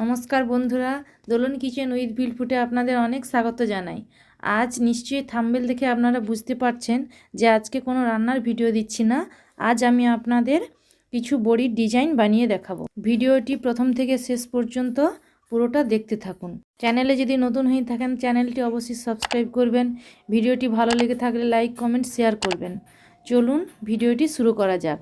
নমস্কার বন্ধুরা, দোলন kitchen with ভিল ফুটে আপনাদের অনেক স্বাগত জানাই। আজ নিশ্চয়ই থাম্বনেল দেখে আপনারা বুঝতে পারছেন যে আজকে কোনো রান্নার ভিডিও দিচ্ছি না। আজ আমি আপনাদের কিছু বড়ির ডিজাইন বানিয়ে দেখাবো। ভিডিওটি প্রথম থেকে শেষ পর্যন্ত পুরোটা দেখতে থাকুন। চ্যানেলে যদি নতুন হয়ে থাকেন চ্যানেলটি অবশ্যই সাবস্ক্রাইব করবেন। ভিডিওটি ভালো লেগে থাকলে লাইক কমেন্ট শেয়ার করবেন। চলুন ভিডিওটি শুরু করা যাক।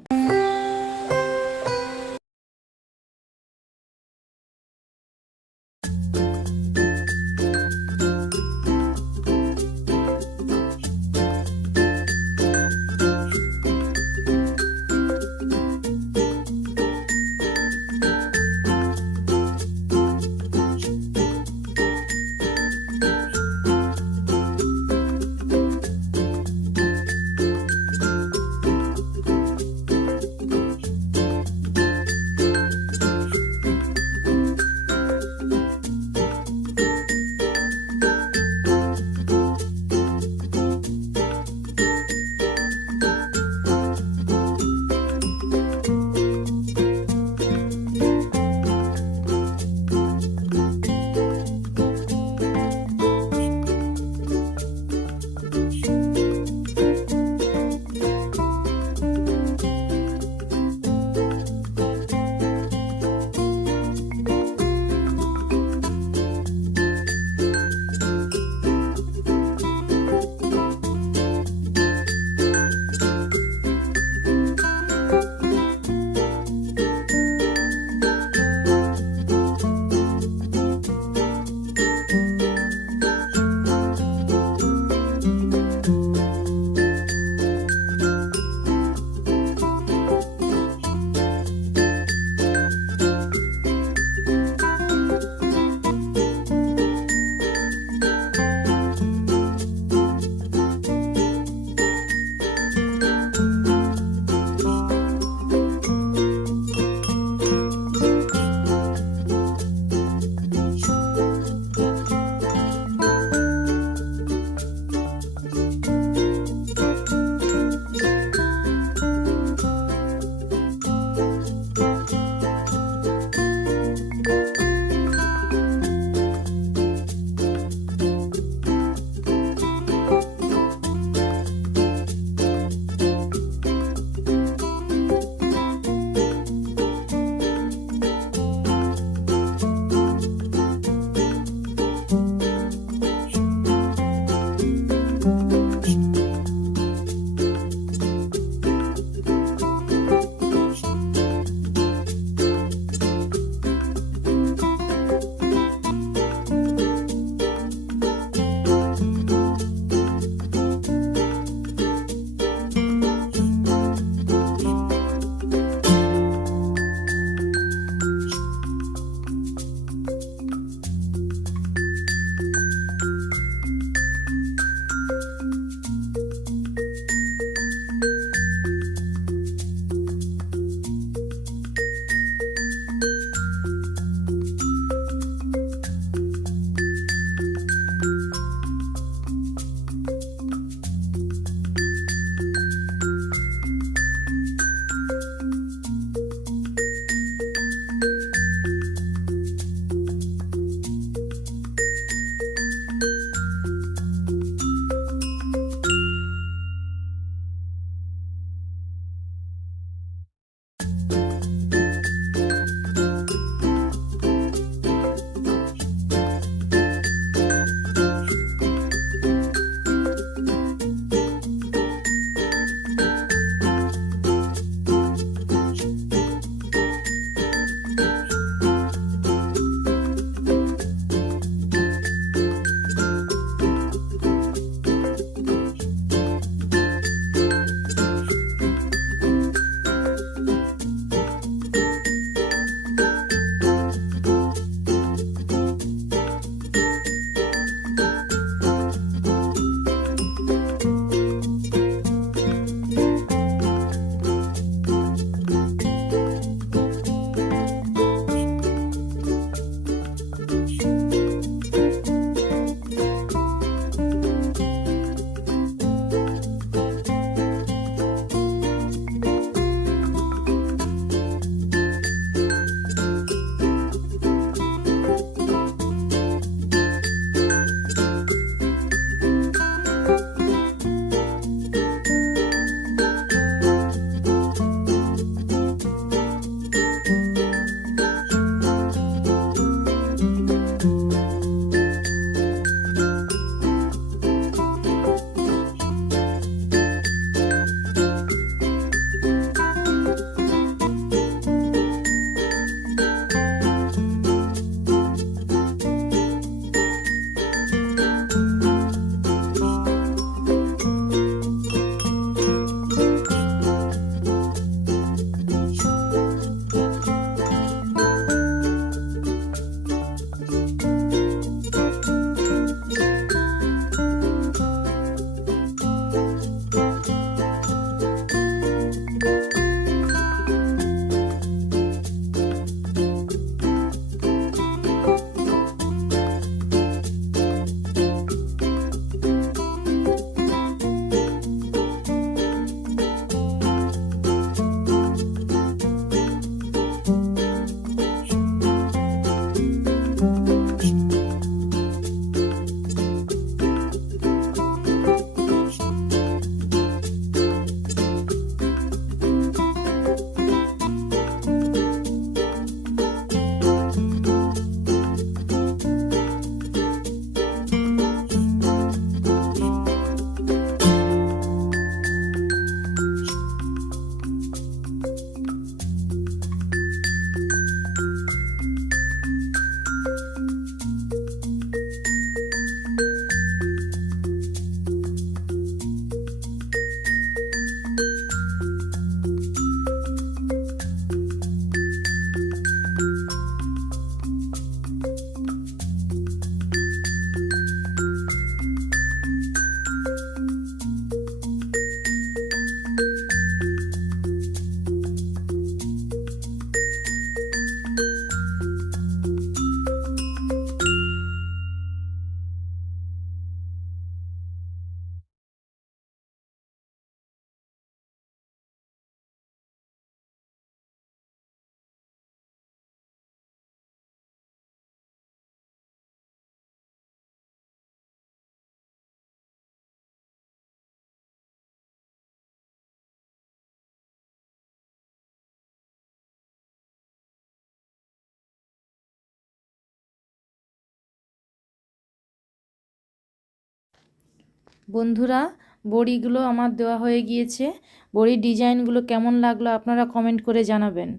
বন্ধুরা, বড়িগুলো আমার দেওয়া হয়ে গিয়েছে। বড়ির ডিজাইনগুলো কেমন লাগলো আপনারা কমেন্ট করে জানাবেন।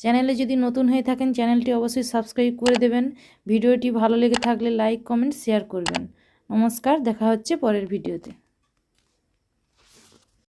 চ্যানেলে যদি নতুন হয়ে থাকেন চ্যানেলটি অবশ্যই সাবস্ক্রাইব করে দেবেন। ভিডিওটি ভালো লেগে থাকলে লাইক কমেন্ট শেয়ার করবেন। নমস্কার, দেখা হচ্ছে পরের ভিডিওতে।